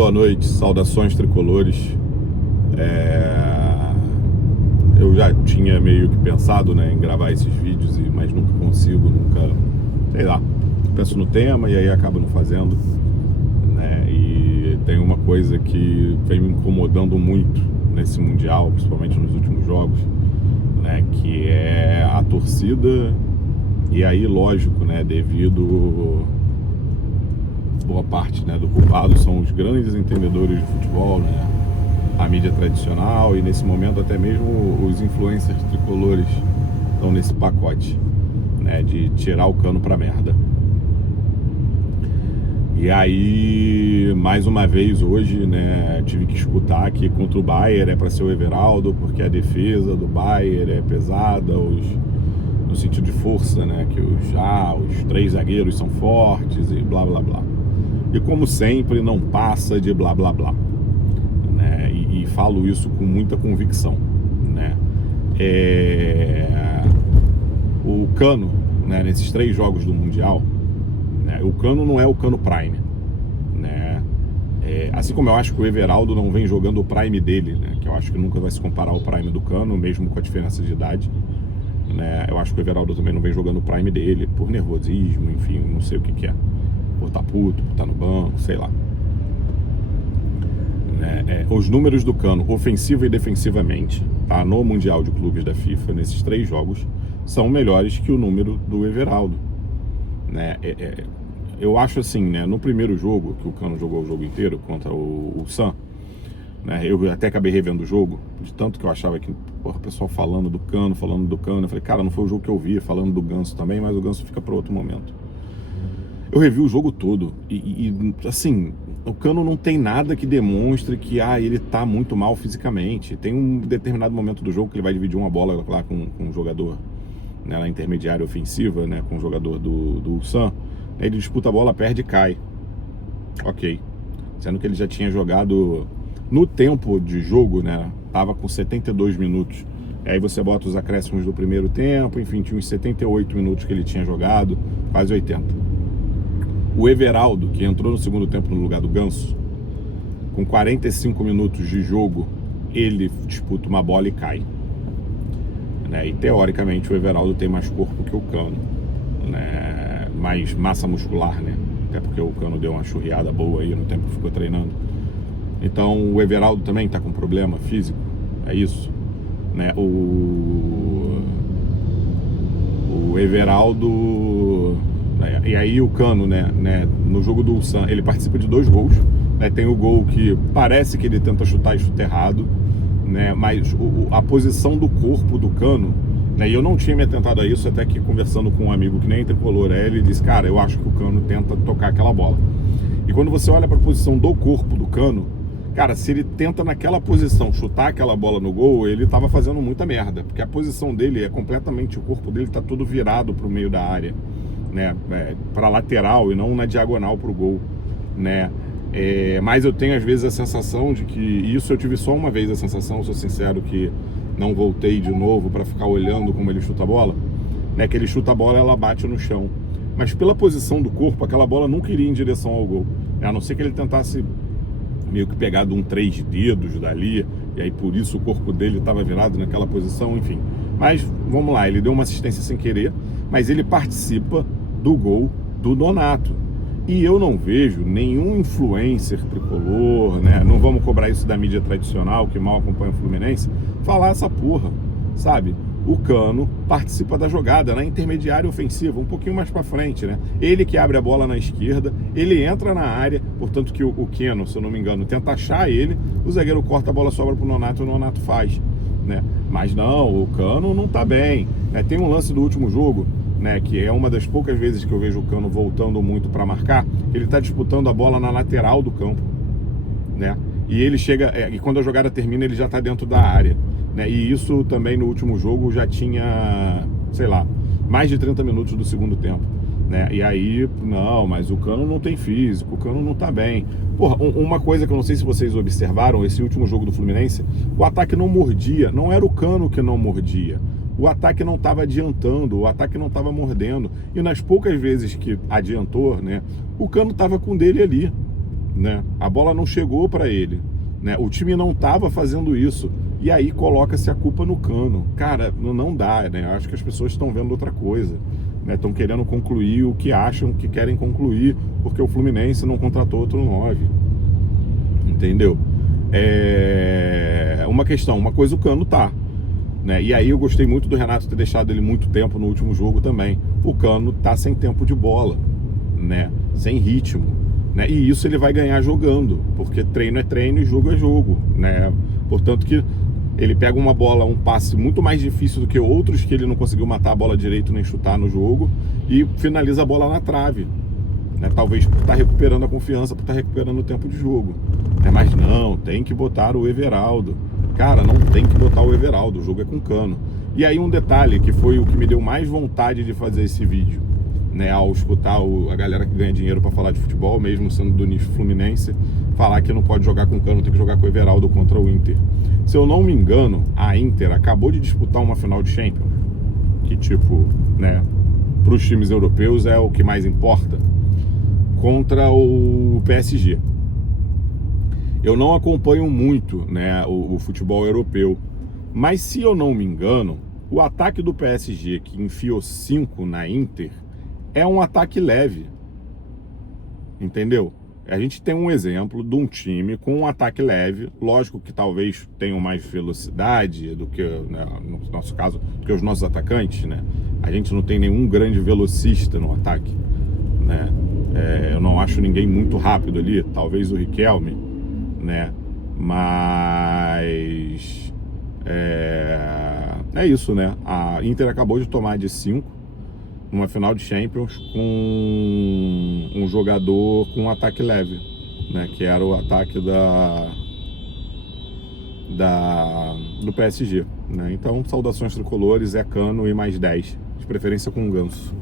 Boa noite, saudações tricolores. Eu já tinha meio que pensado, né, em gravar esses vídeos, mas nunca consigo, sei lá, penso no tema e aí acabo não fazendo, né? E tem uma coisa que vem me incomodando muito nesse Mundial, principalmente nos últimos jogos, né, que é a torcida. E aí, lógico, né, devido boa parte, né, do culpado são os grandes entendedores de futebol, né, a mídia tradicional, e nesse momento até mesmo os influencers tricolores estão nesse pacote, né, de tirar o cano pra merda. E aí, mais uma vez hoje, né, tive que escutar que contra o Bayern é para ser o Everaldo, porque a defesa do Bayern é pesada, no sentido de força, né, que os três zagueiros são fortes e blá blá blá. E como sempre, não passa de blá blá blá, né? E falo isso com muita convicção, né? O cano, né, nesses 3 jogos do Mundial, né, o cano não é o cano Prime, né? Assim como eu acho que o Everaldo não vem jogando o Prime dele, né, que eu acho que nunca vai se comparar ao Prime do cano, mesmo com a diferença de idade, né? Eu acho que o Everaldo também não vem jogando o Prime dele, por nervosismo, enfim, não sei o que é. Por estar puto, por estar no banco, sei lá. Os números do cano, ofensiva e defensivamente, tá, no Mundial de Clubes da FIFA, nesses 3 jogos, são melhores que o número do Everaldo, né? Eu acho assim, né, no primeiro jogo, que o cano jogou o jogo inteiro contra o Sam, né, eu até acabei revendo o jogo, de tanto que eu achava que, porra, o pessoal falando do cano, eu falei, cara, não foi o jogo que eu vi, falando do Ganso também, mas o Ganso fica para outro momento. Eu revi o jogo todo e assim, o cano não tem nada que demonstre que ele tá muito mal fisicamente. Tem um determinado momento do jogo que ele vai dividir uma bola lá com um jogador, né, na intermediária ofensiva, né, com o jogador do Ulsan. Ele disputa a bola, perde e cai. Ok. Sendo que ele já tinha jogado no tempo de jogo, né, tava com 72 minutos. Aí você bota os acréscimos do primeiro tempo, enfim, tinha uns 78 minutos que ele tinha jogado, quase 80. O Everaldo, que entrou no segundo tempo no lugar do Ganso, com 45 minutos de jogo, ele disputa uma bola e cai, né? E teoricamente o Everaldo tem mais corpo que o cano, né? Mais massa muscular, né? Até porque o cano deu uma churriada boa aí no tempo que ficou treinando. Então o Everaldo também tá com problema físico, é isso, né? O Everaldo... E aí o cano, né, no jogo do Ulsan, ele participa de 2 gols, né? Tem o gol que parece que ele tenta chutar e chuta errado, né? Mas a posição do corpo do cano, né, e eu não tinha me atentado a isso, até que conversando com um amigo que nem é tricolor, ele disse, cara, eu acho que o cano tenta tocar aquela bola. E quando você olha para a posição do corpo do cano, cara, se ele tenta naquela posição chutar aquela bola no gol, ele tava fazendo muita merda, porque a posição dele é completamente, o corpo dele tá todo virado pro meio da área, né, para lateral e não na diagonal pro gol, né? Mas eu tenho às vezes a sensação de que isso eu tive só uma vez a sensação, sou sincero que não voltei de novo para ficar olhando como ele chuta a bola, né? Que ele chuta a bola e ela bate no chão, mas pela posição do corpo aquela bola nunca iria em direção ao gol, né? A não ser que ele tentasse meio que pegar de 3 dedos dali, e aí por isso o corpo dele estava virado naquela posição, enfim. Mas vamos lá, ele deu uma assistência sem querer, mas ele participa do gol do Nonato. E eu não vejo nenhum influencer tricolor, né? Não vamos cobrar isso da mídia tradicional, que mal acompanha o Fluminense, falar essa porra, sabe? O cano participa da jogada na intermediária ofensiva, um pouquinho mais pra frente, né? Ele que abre a bola na esquerda, ele entra na área, portanto que o Keno, se eu não me engano, tenta achar ele, o zagueiro corta, a bola sobra pro Nonato e o Nonato faz, né? Mas não, o cano não tá bem, né? Tem um lance do último jogo, né, que é uma das poucas vezes que eu vejo o cano voltando muito para marcar, ele tá disputando a bola na lateral do campo, né? E ele chega, e quando a jogada termina, ele já tá dentro da área, né? E isso também no último jogo já tinha, sei lá, mais de 30 minutos do segundo tempo, né? E aí, não, mas o cano não tem físico, o cano não tá bem. Porra, uma coisa que eu não sei se vocês observaram, esse último jogo do Fluminense, o ataque não mordia, não era o cano que não mordia. O ataque não estava adiantando, o ataque não estava mordendo. E nas poucas vezes que adiantou, né, o cano estava com dele ali, né? A bola não chegou para ele, né? O time não estava fazendo isso. E aí coloca-se a culpa no Cano. Cara, não dá, né? Acho que as pessoas estão vendo outra coisa, né? Estão querendo concluir o que acham que querem concluir, porque o Fluminense não contratou outro 9. Entendeu? Uma questão, uma coisa o Cano tá, né? E aí eu gostei muito do Renato ter deixado ele muito tempo no último jogo também. O Cano tá sem tempo de bola, né? Sem ritmo, né? E isso ele vai ganhar jogando, porque treino é treino e jogo é jogo, né? Portanto que ele pega uma bola, um passe muito mais difícil do que outros que ele não conseguiu matar a bola direito nem chutar no jogo e finaliza a bola na trave, né? Talvez por estar recuperando a confiança, por estar recuperando o tempo de jogo, né? Mas não, tem que botar o Everaldo. Cara, não tem que botar o Everaldo, o jogo é com Cano. E aí um detalhe que foi o que me deu mais vontade de fazer esse vídeo, né, ao escutar a galera que ganha dinheiro para falar de futebol, mesmo sendo do nicho fluminense, falar que não pode jogar com Cano, tem que jogar com o Everaldo contra o Inter. Se eu não me engano, a Inter acabou de disputar uma final de Champions, que tipo, né, para os times europeus é o que mais importa, contra o PSG. Eu não acompanho muito, né, o futebol europeu, mas se eu não me engano, o ataque do PSG que enfiou 5 na Inter é um ataque leve, entendeu? A gente tem um exemplo de um time com um ataque leve, lógico que talvez tenham mais velocidade do que, né, no nosso caso, do que os nossos atacantes, né? A gente não tem nenhum grande velocista no ataque, né? Eu não acho ninguém muito rápido ali, talvez o Riquelme, né? Mas é isso, né? A Inter acabou de tomar de 5 numa final de Champions com um jogador com um ataque leve, né? Que era o ataque do PSG, né? Então, saudações tricolores, é Cano e mais 10, de preferência com um ganso.